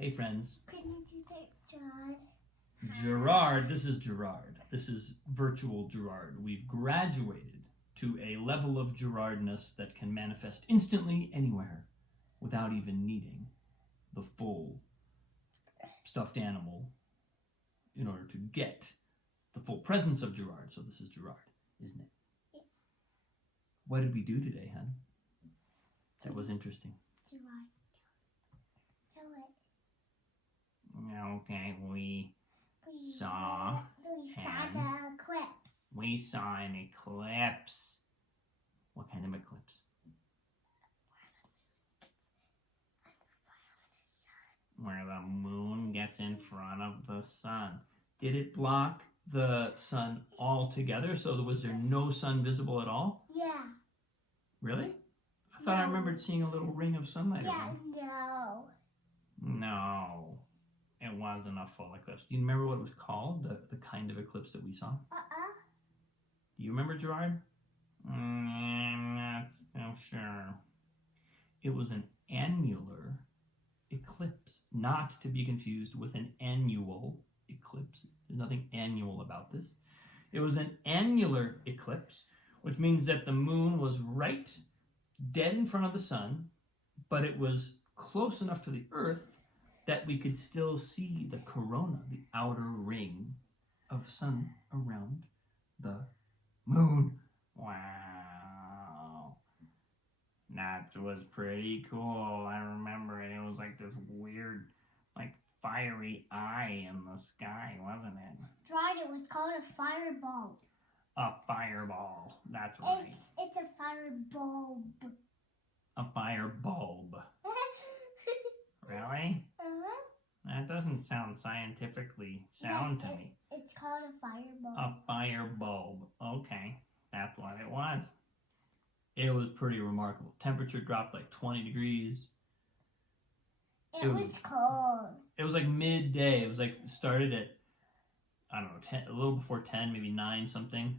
Hey friends. Can you do that, Girard? Girard, this is Girard. This is virtual Girard. We've graduated to a level of Girardness that can manifest instantly anywhere without even needing the full stuffed animal in order to get the full presence of Girard. So this is Girard, isn't it? Yeah. What did we do today, hon? That was interesting. Girard. Tell it. Okay, we saw the eclipse. We saw an eclipse. What kind of eclipse? Where the moon gets in front of the sun. Did it block the sun altogether? So was there no sun visible at all? Yeah. Really? I thought I remembered seeing a little ring of sunlight around. No. No. It wasn't a full eclipse. Do you remember what it was called? The kind of eclipse that we saw? Do you remember, Girard? I'm not so sure. It was an annular eclipse, not to be confused with an annual eclipse. There's nothing annual about this. It was an annular eclipse, which means that the moon was right dead in front of the sun, but it was close enough to the earth that we could still see the corona, the outer ring of sun around the moon. Wow. That was pretty cool. I remember it. It was like this weird, like fiery eye in the sky, wasn't it? Girard, it was called a fireball. A fireball. That's right. It's a firebulb. A firebulb. Really? That doesn't sound scientifically sound to me. It's called a firebulb. A firebulb. Okay. That's what it was. It was pretty remarkable. Temperature dropped like 20 degrees. It was cold. It was like midday. It was like started at, I don't know, 10, a little before 10, maybe 9 something.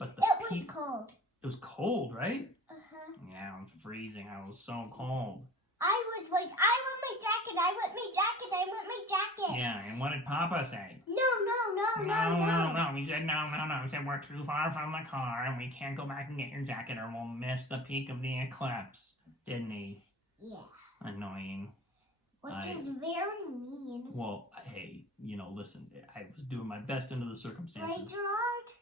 But the It was cold. It was cold, right? Uh-huh. Yeah, it was freezing. I was so cold. I was like, I want my jacket. I want my jacket. I want my jacket. Yeah, and what did Papa say? No. No. He said, no. He said, we're too far from the car and we can't go back and get your jacket or we'll miss the peak of the eclipse. Didn't he? Yeah. Annoying. Which is very mean. Well, hey, listen, I was doing my best under the circumstances. Right, Girard?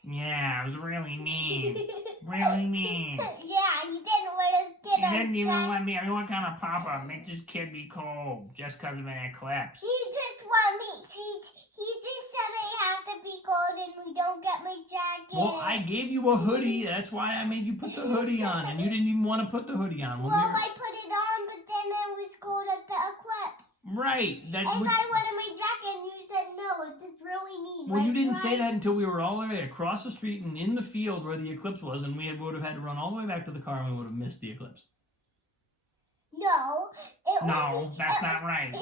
Yeah, it was really mean. Really mean. Yeah, you didn't let us get our You didn't even jacket. let me. I mean, what kind of papa makes this kid be cold just because of an eclipse? He just want me. He just said I have to be cold and we don't get my jacket. Well, I gave you a hoodie. That's why I made you put the hoodie on, and you didn't even want to put the hoodie on. Well, I put it on, but then it was cold at the eclipse. Right. I wanted my jacket, and you said no. It's just really mean. Well, right, you didn't Girard? say that until we were all the way across the street and in the field where the eclipse was, and we would have had to run all the way back to the car, and we would have missed the eclipse. No. That's not right.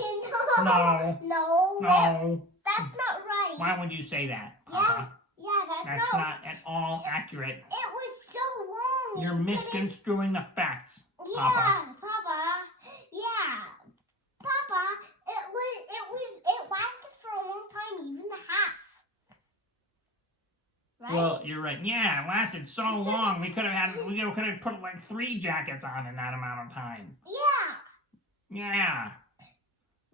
No. No. That's not right. Why would you say that, Papa? Yeah, That's not at all accurate. It was so long. You're misconstruing the facts, Papa. Yeah, Papa. Yeah, Papa. It lasted for a long time, even the half. Right? Well, you're right. Yeah, it lasted so long. We could have put like 3 jackets on in that amount of time. Yeah.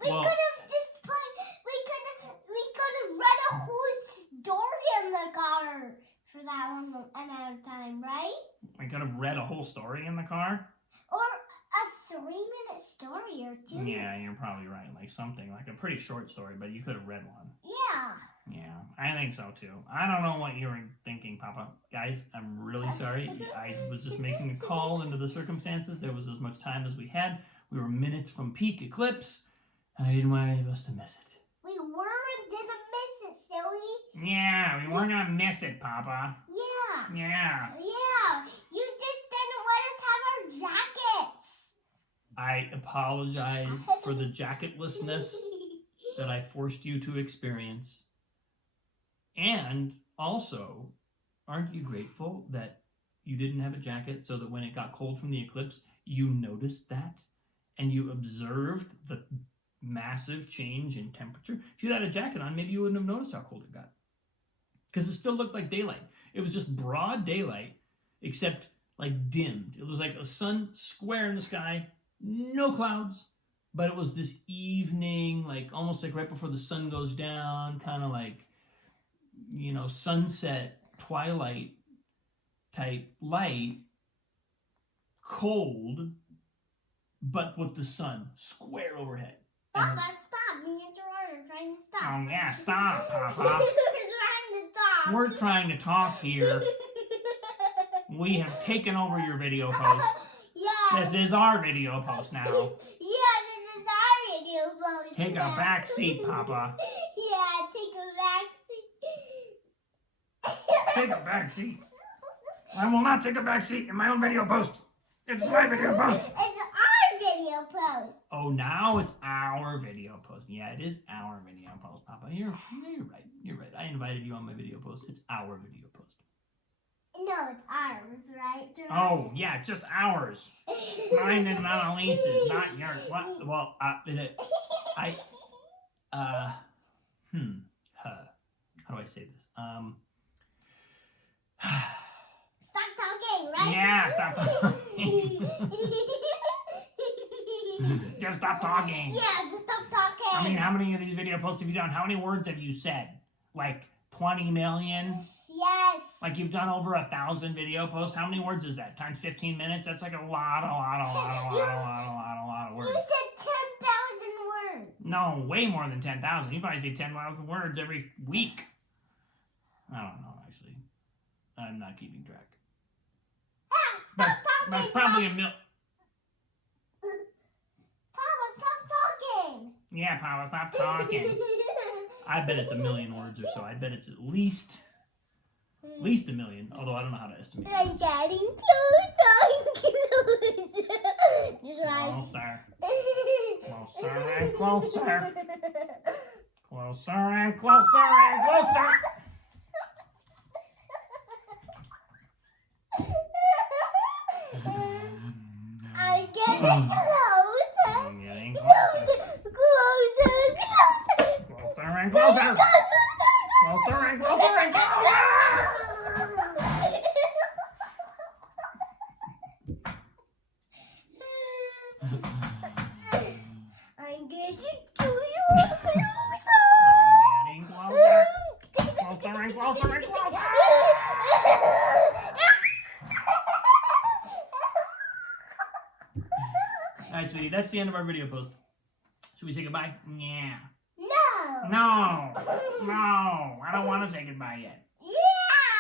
We could have just put. We could have read a whole story in the car for that long amount of time, right? We could have read a whole story in the car. Or a 3-minute story or 2. Yeah, you're probably right. Like something like a pretty short story, but you could have read one. Yeah, I think so too. I don't know what you were thinking, Papa. Guys, I'm really sorry. I was just making a call into the circumstances. There was as much time as we had. We were minutes from peak eclipse, and I didn't want any of us to miss it. We didn't miss it, silly. Yeah, we weren't gonna miss it, Papa. Yeah. You just didn't let us have our jackets. I apologize for the jacketlessness that I forced you to experience. And also, aren't you grateful that you didn't have a jacket so that when it got cold from the eclipse, you noticed that and you observed the massive change in temperature. If you had a jacket on, maybe you wouldn't have noticed how cold it got. Because it still looked like daylight. It was just broad daylight, except like dimmed. It was like a sun square in the sky, no clouds, but it was this evening, like almost like right before the sun goes down, kind of like, you know, sunset, twilight type light, cold, but with the sun square overhead. Papa, stop. Me and Girard are trying to stop. Oh yeah, stop, Papa. We're trying to talk. We're trying to talk here. We have taken over your video post. Yeah. This is our video post now. Yeah, this is our video post. Take a back seat, Papa. Yeah, take a back seat. Take a back seat. I will not take a back seat in my own video post. It's my video post. It's our video post. Oh, now it's our video post. Yeah, it is our video post, Papa. You're right. You're right. I invited you on my video post. It's our video post. No, it's ours, right? Oh, yeah, it's just ours. Mine and Annalise's, not yours. What? Well, how do I say this? Stop talking, right? Yeah, stop talking. Just stop talking. Yeah, just stop talking. I mean, how many of these video posts have you done? How many words have you said? Like 20 million? Yes. Like you've done over 1,000 video posts. How many words is that? Times 15 minutes? That's like a lot of words. You said 10,000 words. No, way more than 10,000. You probably say 10,000 words every week. I don't know, actually. I'm not keeping track. Ah, stop talking. That's probably a million. Papa, stop talking. Yeah, Papa, stop talking. I bet it's 1 million words or so. I bet it's at least a million, although I don't know how to estimate. I'm getting closer. Just right. Closer. Closer and closer. Closer and closer and closer. I'm getting closer. I'm getting closer. Closer and closer. Closer and closer and closer. I'm getting closer. Closer and closer and closer. Alright, sweetie, that's the end of our video post. Should we say goodbye? Yeah. No, I don't want to say goodbye yet. Yeah.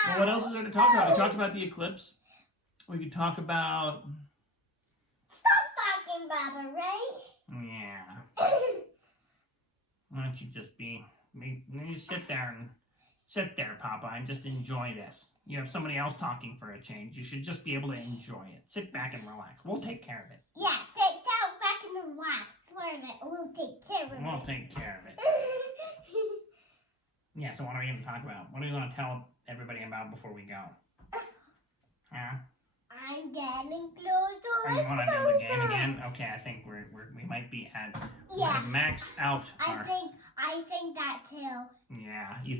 Well, what else is there to talk about? We talked about the eclipse. We could talk about... Stop talking, Baba, right? Yeah. Why don't you just you sit there, Papa, and just enjoy this. You have somebody else talking for a change. You should just be able to enjoy it. Sit back and relax. We'll take care of it. Yeah, sit down back and relax. Learn it. We'll take care of it. We'll take care of it. Yeah, so what are we going to talk about? What are we going to tell everybody about before we go? Huh? I'm getting closer. Are you want to do the game again? Okay, I think we might be at maxed out. I think that too. Yeah, you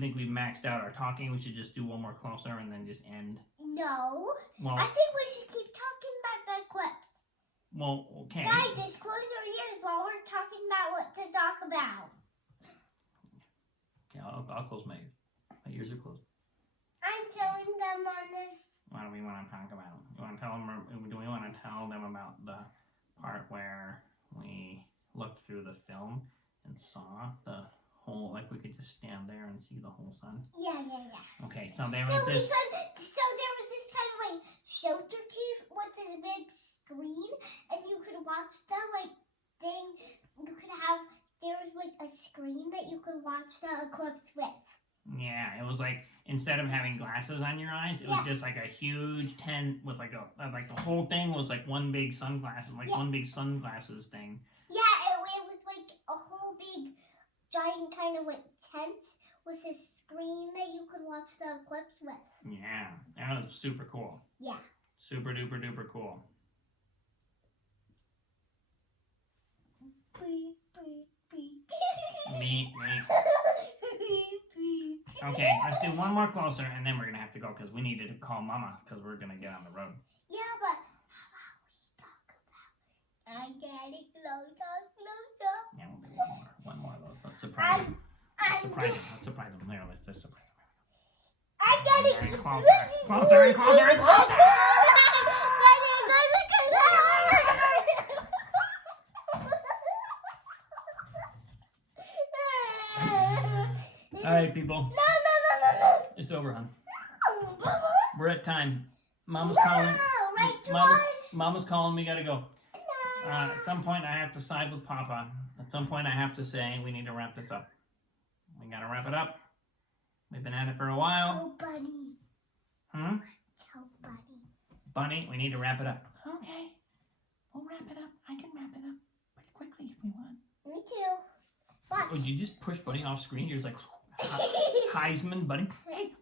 think we've maxed out our talking? We should just do one more closer and then just end. No. Well, I think we should keep talking about the eclipse. Well, okay. Guys, just close your ears while we're talking about what to talk about. Okay, I'll close my ears. My ears are closed. I'm telling them on this. What do we want to talk about? Do we want to tell them about the part where we looked through the film and saw the whole, like we could just stand there and see the whole sun? Yeah. Okay, so there So was this. there was this kind of like shelter cave with this big screen, and you could watch the thing. You could have there was a screen that you could watch the eclipse with. Yeah, it was like instead of having glasses on your eyes, it was just like a huge tent with like the whole thing was like one big sunglasses, one big sunglasses thing. Yeah, it was like a whole big giant kind of tent with a screen that you could watch the eclipse with. Yeah, that was super cool. Yeah. Super duper duper cool. Beep, beep. Beep, beep. Okay, let's do one more closer, and then we're gonna have to go because we needed to call Mama because we're gonna get on the road. Yeah, but how about we talk about? I get it closer. Yeah, we'll do one more of those. Let's surprise him. Let's surprise him. Let's surprise him. There, let's just surprise him. I got it Closer and closer and closer. All right, people. No. It's over, hon. We're at time. Mama's calling. Mama's calling. We gotta go. At some point, I have to side with Papa. At some point, I have to say we need to wrap this up. We gotta wrap it up. We've been at it for a while. Tell Bunny. Tell Bunny. Bunny, we need to wrap it up. Okay. We'll wrap it up. I can wrap it up pretty quickly if we want. Me too. Watch. Oh, did you just push Bunny off screen? You're just like Heisman, Bunny. Hey,